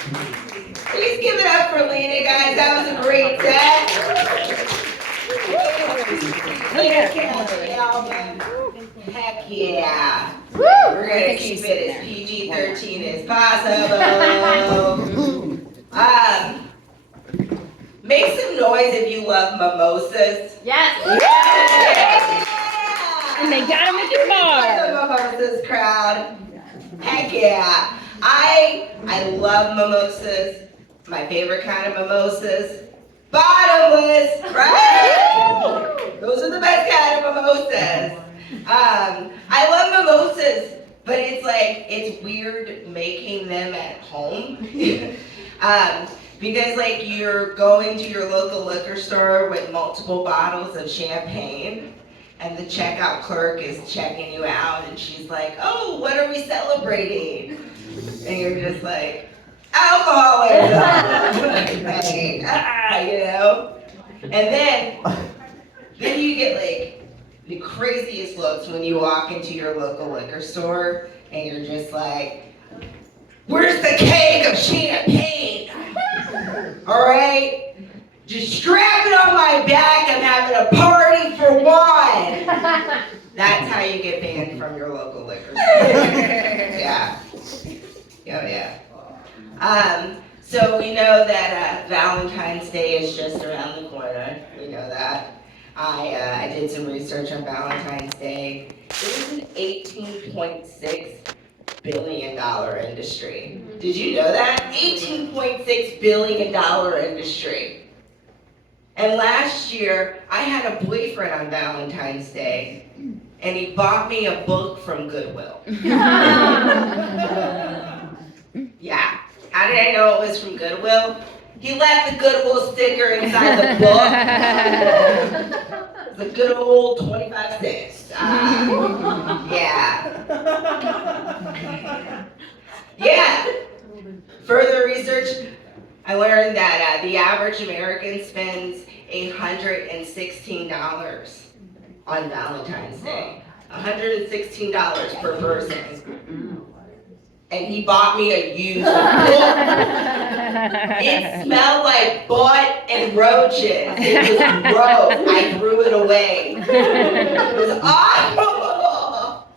Please give it up for Lena, guys. That was a great set. Heck yeah. We're going to keep it as PG-13 as possible. Make some noise if you love mimosas. Yes. Yeah. And they got them with your car. The mimosas crowd. Heck yeah. I love mimosas. My favorite kind of mimosas. Bottomless, right? Those are the best kind of mimosas. I love mimosas, but it's weird making them at home. Because you're going to your local liquor store with multiple bottles of champagne, and the checkout clerk is checking you out, and she's like, "Oh, what are we celebrating?" And you're just like, "Alcoholism," And then you get the craziest looks when you walk into your local liquor store, and you're just like, "Where's the keg of champagne? All right, just strap it on my back. I'm having a party for one." That's how you get banned from your local liquor store. Yeah. Oh yeah. So we know that Valentine's Day is just around the corner. We know that. I did some research on Valentine's Day. It is an $18.6 billion industry. Did you know that? $18.6 billion industry. And last year, I had a boyfriend on Valentine's Day, and he bought me a book from Goodwill. Yeah. How did I know it was from Goodwill? He left the Goodwill sticker inside the book. It's a good old 25 cents. Yeah. Yeah. Further research, I learned that the average American spends $116 on Valentine's Day. $116 per person. And he bought me a used book. It smelled like butt and roaches. It was gross. I threw it away. It was awful.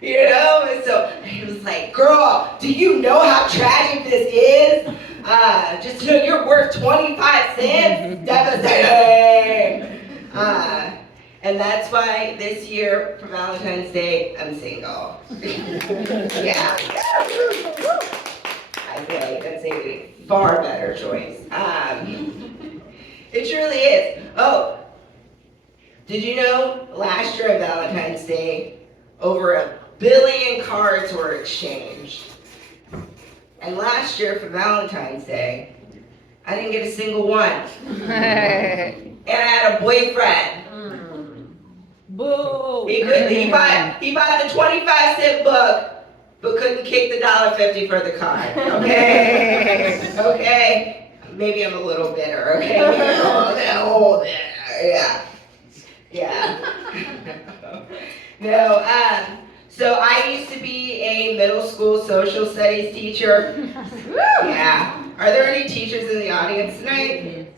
And so he was like, "Girl, do you know how tragic this is? Just to know you're worth 25 cents? Devastating." And that's why this year for Valentine's Day, I'm single. Yeah. I feel like that's a far better choice. It truly is. Oh, did you know last year on Valentine's Day, over 1 billion cards were exchanged? And last year for Valentine's Day, I didn't get a single one. And I had a boyfriend. Boo! He bought the 25-cent book, but couldn't kick the $1.50 for the card. Okay? Okay? Maybe I'm a little bitter, okay? Maybe I'm a little bitter. Yeah. No, so I used to be a middle school social studies teacher. Yeah. Are there any teachers in the audience tonight?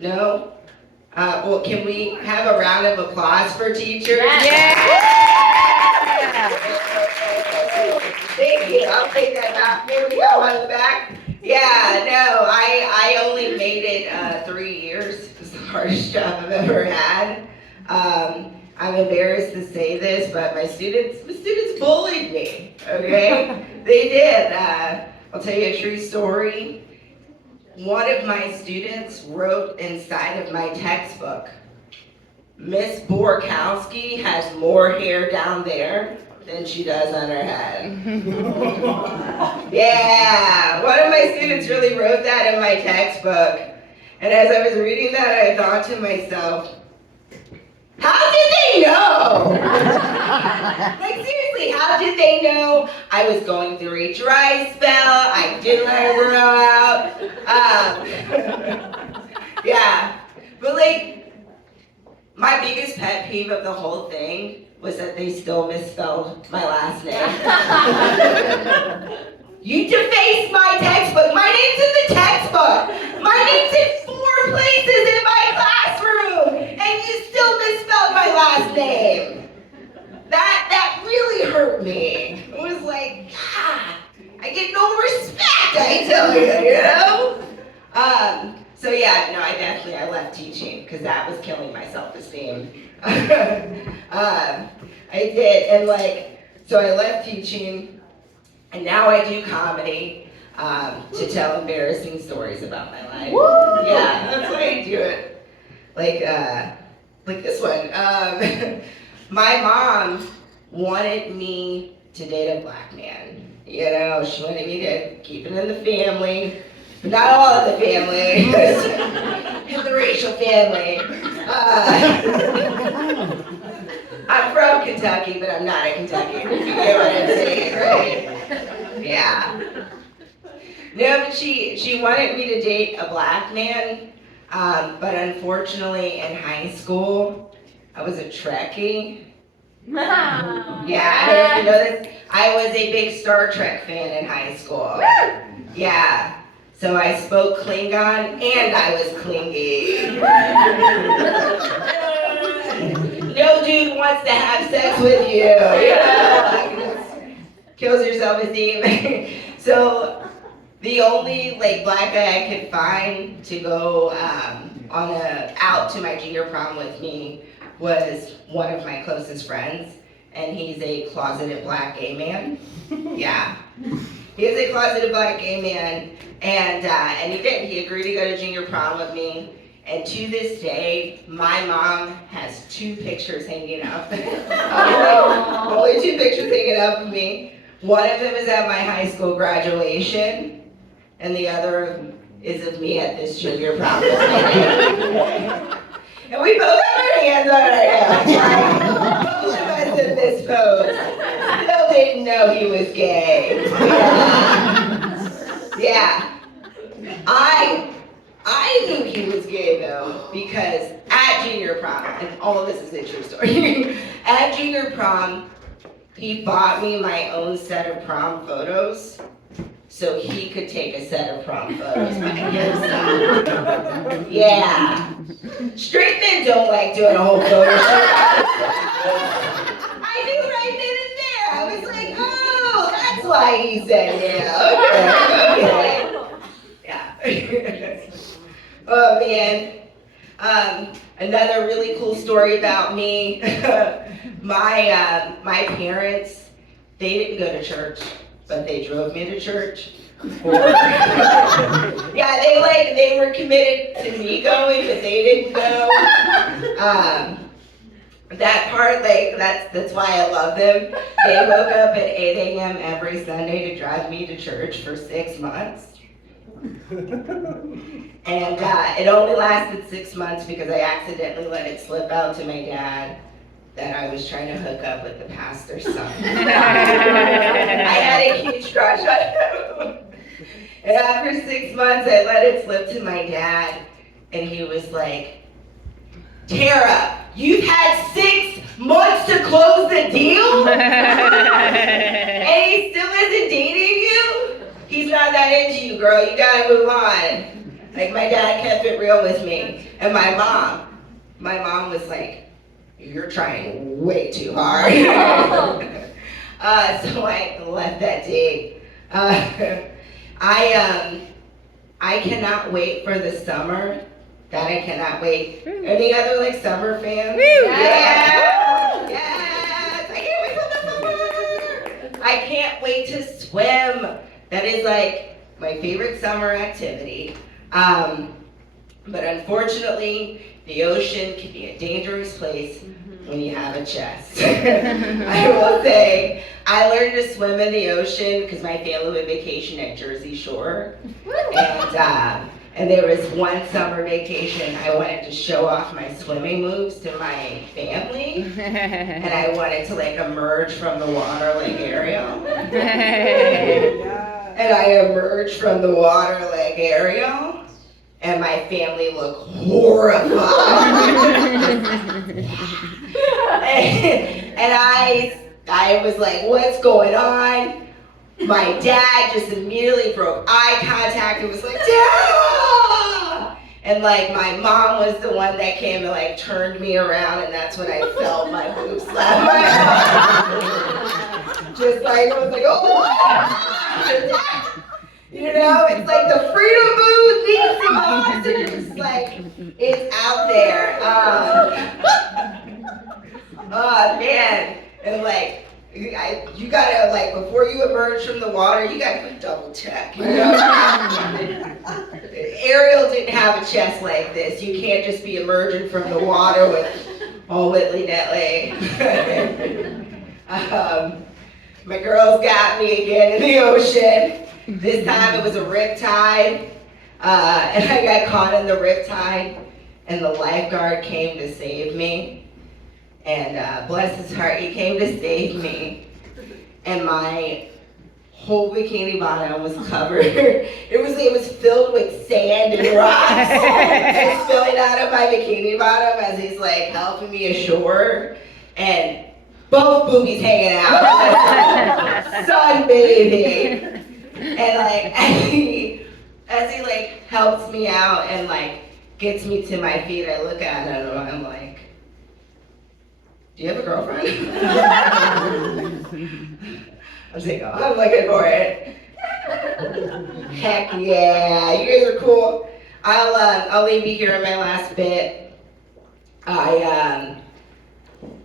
No? Well, can we have a round of applause for teachers? Yeah. Thank you. I'll take that back. Here we go on the back. Yeah, no, I only made it 3 years. It's the hardest job I've ever had. I'm embarrassed to say this, but my students bullied me. Okay, they did. I'll tell you a true story. One of my students wrote inside of my textbook, "Miss Borkowski has more hair down there than she does on her head." Yeah, one of my students really wrote that in my textbook. And as I was reading that, I thought to myself, how did they know? Seriously, how did they know I was going through a dry spell? I didn't let it grow out. Yeah, but my biggest pet peeve of the whole thing was that they still misspelled my last name. You defaced my textbook. I tell you. So yeah, no, I left teaching because that was killing my self-esteem. I did, and so I left teaching, and now I do comedy to tell embarrassing stories about my life. Woo! Yeah, that's why I do it. Like this one. My mom wanted me to date a black man. You know, she wanted me to keep it in the family, but not all of the family, in the racial family. I'm from Kentucky, but I'm not a Kentuckian, if you get what I'm saying, right? Yeah. No, but she wanted me to date a black man, but unfortunately in high school, I was a Trekkie. Yeah, I don't know if you know this. I was a big Star Trek fan in high school. Yeah. So I spoke Klingon and I was clingy. No dude wants to have sex with you. You know, kills your self-esteem. So the only black guy I could find to go out to my junior prom with me was one of my closest friends, and he's a closeted black gay man. Yeah, he is a closeted black gay man, and he did. He agreed to go to junior prom with me, and to this day, my mom has 2 pictures hanging up. Only 2 pictures hanging up of me. One of them is at my high school graduation, and the other is of me at this junior prom. And we both have our hands on our hips. Both of us in this pose. Still didn't know he was gay. Yeah. I knew he was gay though, because at junior prom, and all of this is a true story, at junior prom, he bought me my own set of prom photos so he could take a set of prom photos by himself. Yeah. Straight men don't like doing a whole photo shoot. I knew right then and there. I was like, oh, that's why he said yeah. Okay. Yeah. Oh man. Another really cool story about me. My parents, they didn't go to church, but they drove me to church. Yeah, they were committed to me going, but they didn't go. That part, that's why I love them. They woke up at 8 a.m. every Sunday to drive me to church for 6 months. And it only lasted 6 months because I accidentally let it slip out to my dad that I was trying to hook up with the pastor's son. I had a huge crush on him. And after 6 months, I let it slip to my dad, and he was like, Tara, you've had 6 months to close the deal? And he still isn't dating you? He's not that into you, girl. You gotta move on. My dad kept it real with me. And my mom was like, you're trying way too hard. So I left that date. I cannot wait for the summer. That I cannot wait. Any other summer fans? Yeah. Yes. I can't wait for the summer. I can't wait to swim. That is my favorite summer activity. But unfortunately, the ocean can be a dangerous place when you have a chest. I will say, I learned to swim in the ocean because my family would vacation at Jersey Shore. And there was one summer vacation, I wanted to show off my swimming moves to my family. And I wanted to emerge from the water like Ariel. And I emerged from the water like Ariel. And my family looked horrified. And I was like, what's going on? My dad just immediately broke eye contact and was like, Dad! And my mom was the one that came and turned me around, and that's when I felt my boobs slap my arm. Just I was like, oh! You know, know, it's like the freedom booth needs some oxygen. It's like, it's out there. Oh man, and like, you gotta, like, before you emerge from the water, you gotta double check. You know? Ariel didn't have a chest like this. You can't just be emerging from the water with all whittly-netley. My girls got me again in the ocean. This time it was a riptide, and I got caught in the riptide, and the lifeguard came to save me. And bless his heart, he came to save me. And my whole bikini bottom was covered. It was filled with sand and rocks. Just spilling out of my bikini bottom as he's like helping me ashore. And both boobies hanging out. Sunbathing. And like as he like helps me out and like gets me to my feet, I look at him and I'm like, do you have a girlfriend? I was like, oh, I'm looking for it. Heck yeah, you guys are cool. I'll leave you here in my last bit.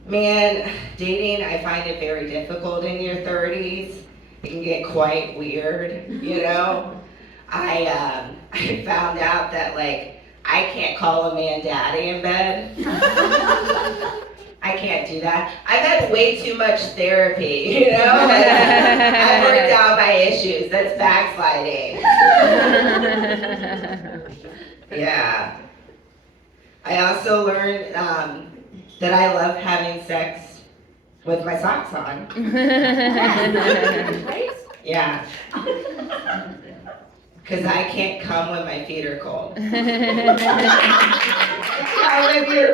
Man, dating, I find it very difficult in your 30s. It can get quite weird, you know? I found out that like, I can't call a man daddy in bed. I can't do that. I've had way too much therapy, you know? Like, I've worked out my issues. That's backsliding. Yeah. I also learned that I love having sex with my socks on. Yeah. Because I can't come when my feet are cold. My feet are cold.